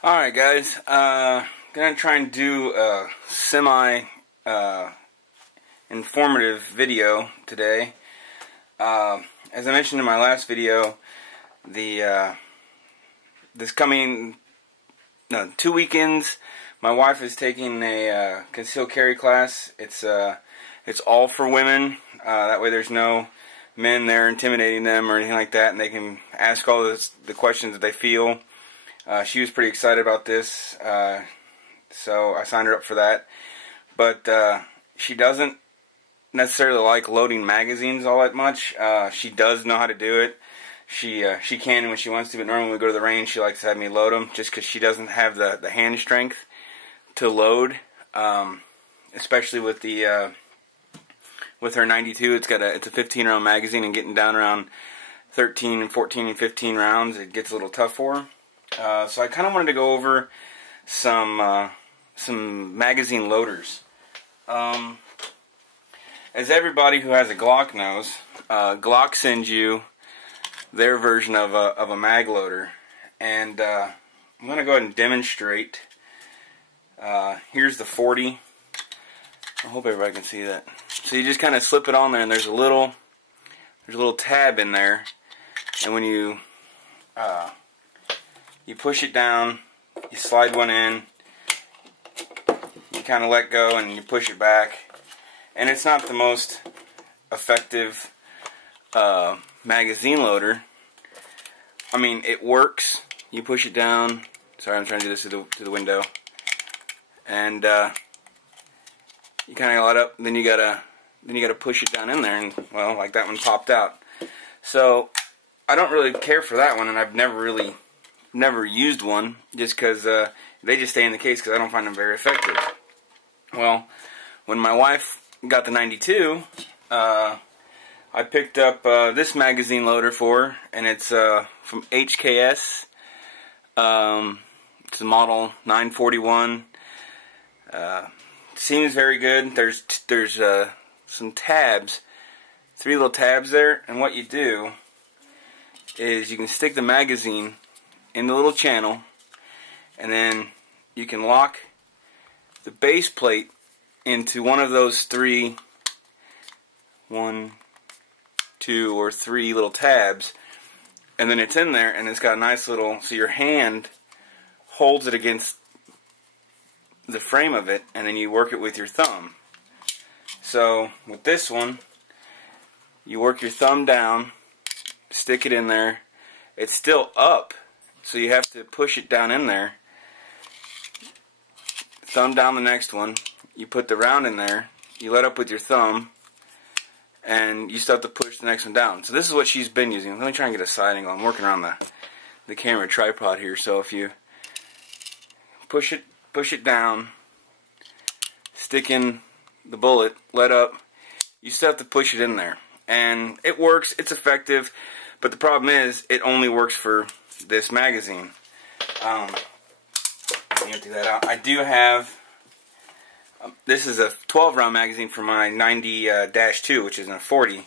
Alright guys, gonna try and do a informative video today. As I mentioned in my last video, this coming 2 weekends, my wife is taking a concealed carry class. It's all for women. That way there's no men there intimidating them or anything like that, and they can ask all the questions that they feel. She was pretty excited about this, so I signed her up for that. But she doesn't necessarily like loading magazines all that much. She does know how to do it. She can when she wants to, but normally when we go to the range, she likes to have me load them, just because she doesn't have the hand strength to load, especially with with her 92. It's a 15-round magazine, and getting down around 13 and 14 and 15 rounds, it gets a little tough for her. So I kind of wanted to go over some magazine loaders. As everybody who has a Glock knows, Glock sends you their version of a mag loader, and I'm going to go ahead and demonstrate. Here's the 40. I hope everybody can see that. So you just kind of slip it on there, and there's a little tab in there, and when you push it down, you slide one in, you kind of let go, and you push it back. And it's not the most effective magazine loader. I mean, it works. You push it down. Sorry, I'm trying to do this to the window. And you kind of let up. Then you gotta push it down in there, and well, like that one popped out. So I don't really care for that one, and I've never used one, just because they just stay in the case because I don't find them very effective. Well, when my wife got the 92, I picked up this magazine loader for her, and it's from HKS. It's a model 941. Seems very good. There's some tabs, 3 little tabs there, and what you do is you can stick the magazine in the little channel, and then you can lock the base plate into one of those 3, 1, 2, or 3 little tabs, and then it's in there, and it's got a nice little, so your hand holds it against the frame of it, and then you work it with your thumb. So with this one, you work your thumb down, stick it in there. It's still up, so you have to push it down in there. Thumb down the next one. You put the round in there. You let up with your thumb, and you still have to push the next one down. So this is what she's been using. Let me try and get a side angle. I'm working around the camera tripod here. So if you push it down, stick in the bullet, let up, you still have to push it in there. And it works. It's effective. But the problem is, it only works for this magazine. Let me empty that out. I do have, this is a 12-round magazine for my 90-2, which is in a 40.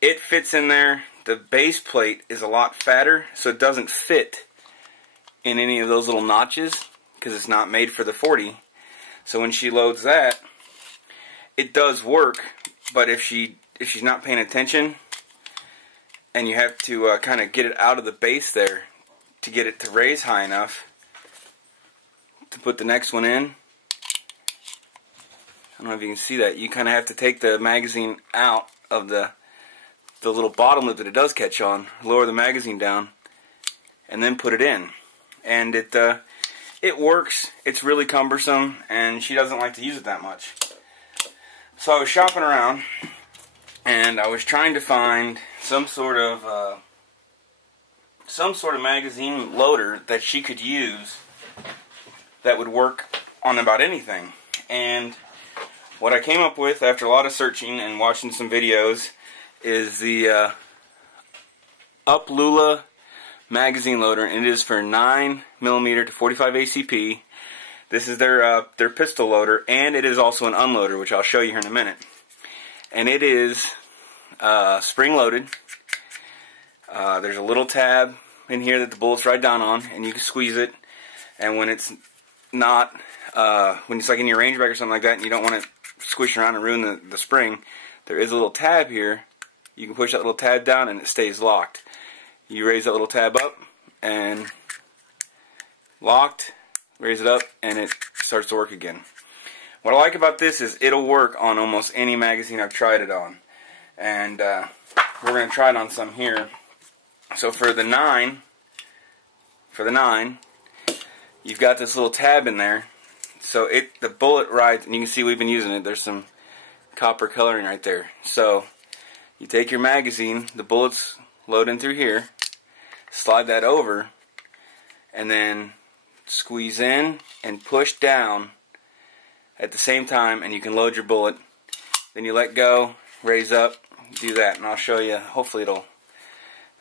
It fits in there. The base plate is a lot fatter, so it doesn't fit in any of those little notches, because it's not made for the 40. So when she loads that, it does work, but if she's not paying attention, and you have to kind of get it out of the base there to get it to raise high enough to put the next one in. I don't know if you can see that. You kind of have to take the magazine out of the little bottom lip that it does catch on, lower the magazine down, and then put it in. And it works. It's really cumbersome, and she doesn't like to use it that much. So I was shopping around, and I was trying to find some sort of magazine loader that she could use that would work on about anything. And what I came up with after a lot of searching and watching some videos is the UpLula magazine loader, and it is for 9mm to 45 ACP. This is their pistol loader, and it is also an unloader, which I'll show you here in a minute. And it is spring loaded. There's a little tab in here that the bullets ride down on, and you can squeeze it, And when it's not, when it's like in your range bag or something like that, and you don't want it squishing around and ruin the spring, there is a little tab here. You can push that little tab down and it stays locked. You raise that little tab up and locked, raise it up, and it starts to work again. What I like about this is it'll work on almost any magazine I've tried it on. And we're going to try it on some here. So for the 9, you've got this little tab in there. So the bullet rides, and you can see we've been using it. There's some copper coloring right there. So you take your magazine, the bullets load in through here, slide that over, and then squeeze in and push down at the same time, and you can load your bullet. Then you let go, raise up, do that, and I'll show you. Hopefully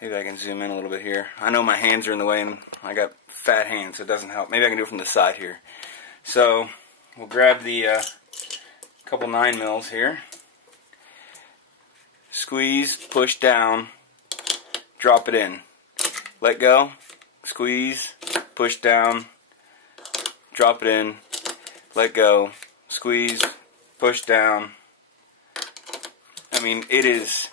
maybe I can zoom in a little bit here. I know my hands are in the way, and I got fat hands, so it doesn't help. Maybe I can do it from the side here. So we'll grab the couple 9mm here. Squeeze, push down, drop it in. Let go, squeeze, push down, drop it in, let go, squeeze, push down. I mean, it is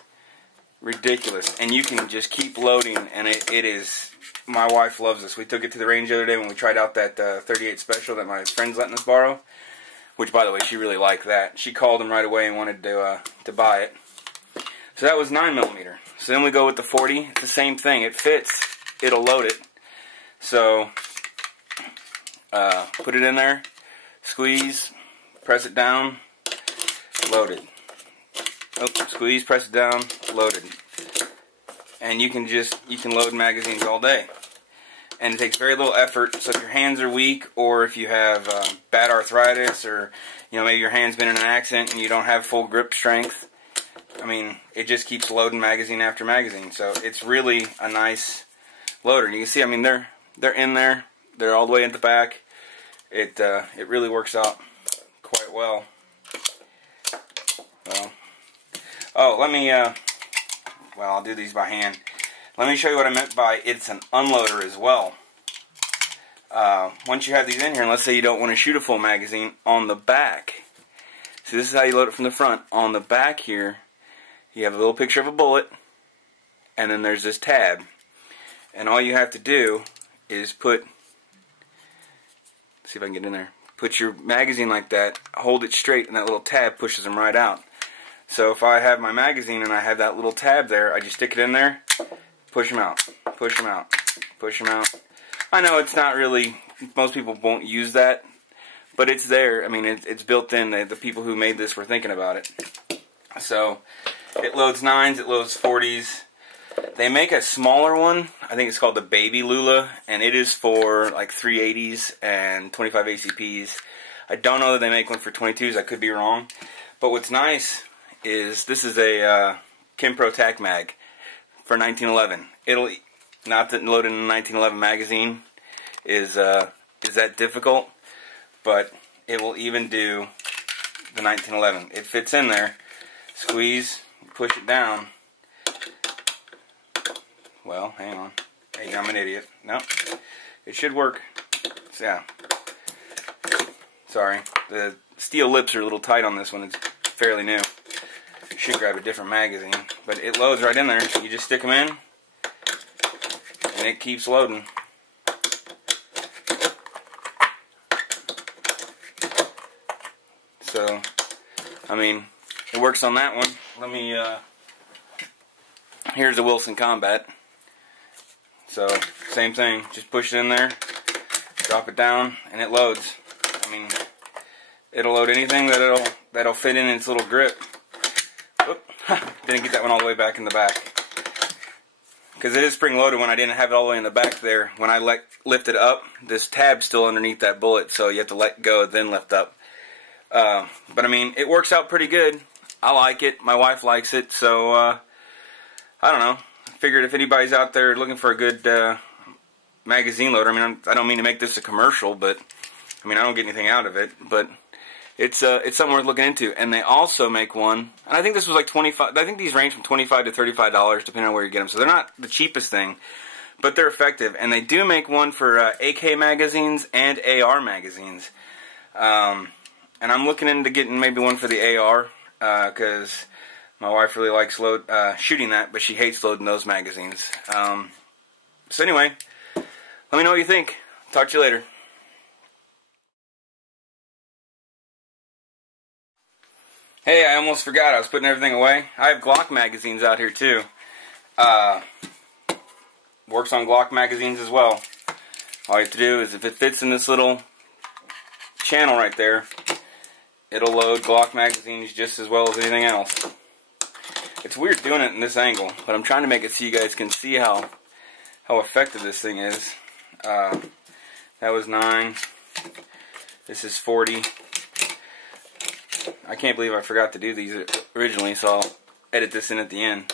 ridiculous, and you can just keep loading, and it is, my wife loves this. We took it to the range the other day when we tried out that 38 special that my friend's letting us borrow, which, by the way, she really liked that. She called him right away and wanted to buy it. So that was 9mm. So then we go with the 40. It's the same thing. It fits. It'll load it. So put it in there, squeeze, press it down, load it. Oh, squeeze, press it down, loaded. And you can load magazines all day. And it takes very little effort. So if your hands are weak, or if you have bad arthritis, or maybe your hand's been in an accident and you don't have full grip strength, I mean, it just keeps loading magazine after magazine. So it's really a nice loader. And you can see, I mean, they're in there. They're all the way at the back. It really works out quite well. Well, oh, let me, well, I'll do these by hand. Let me show you what I meant by it's an unloader as well. Once you have these in here, and let's say you don't want to shoot a full magazine, on the back, so this is how you load it from the front. On the back here, you have a little picture of a bullet, and then there's this tab. And all you have to do is put, see if I can get in there, put your magazine like that, hold it straight, and that little tab pushes them right out. So if I have my magazine and I have that little tab there, I just stick it in there, push them out, push them out, push them out. I know it's not really, most people won't use that, but it's there. I mean, it's built in. The people who made this were thinking about it. So it loads 9s, it loads 40s. They make a smaller one. I think it's called the Baby Lula, and it is for like 380s and 25 ACPs. I don't know that they make one for 22s. I could be wrong. But what's nice is this is a Kimpro Tac Mag for 1911. It'll, not that loading a 1911 magazine is that difficult, but it will even do the 1911. It fits in there. Squeeze, push it down. Well, hang on. Hey, I'm an idiot. No, it should work. So, yeah. Sorry, the steel lips are a little tight on this one. It's fairly new. Should grab a different magazine, but it loads right in there. You just stick them in, and it keeps loading. So, I mean, it works on that one. Let me, here's the Wilson Combat. So, same thing. Just push it in there, drop it down, and it loads. I mean, it'll load anything that'll fit in its little grip. Oop, didn't get that one all the way back in the back. Because it is spring loaded. When I didn't have it all the way in the back there, when I lift it up, this tab's still underneath that bullet, so you have to let go, then lift up. But I mean, it works out pretty good. I like it. My wife likes it, so I don't know. I figured if anybody's out there looking for a good magazine loader, I mean, I don't mean to make this a commercial, but I mean, I don't get anything out of it, but it's something worth looking into. And they also make one, and I think this was like $25. I think these range from $25 to $35 depending on where you get them. So they're not the cheapest thing, but they're effective. And they do make one for AK magazines and AR magazines. And I'm looking into getting maybe one for the AR, because my wife really likes shooting that, but she hates loading those magazines. So anyway, let me know what you think. Talk to you later. Hey, I almost forgot. I was putting everything away. I have Glock magazines out here too. Works on Glock magazines as well. All you have to do is, if it fits in this little channel right there, it'll load Glock magazines just as well as anything else. It's weird doing it in this angle, but I'm trying to make it so you guys can see how effective this thing is. That was 9. This is 40. I can't believe I forgot to do these originally, so I'll edit this in at the end.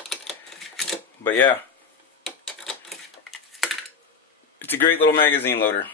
But yeah, it's a great little magazine loader.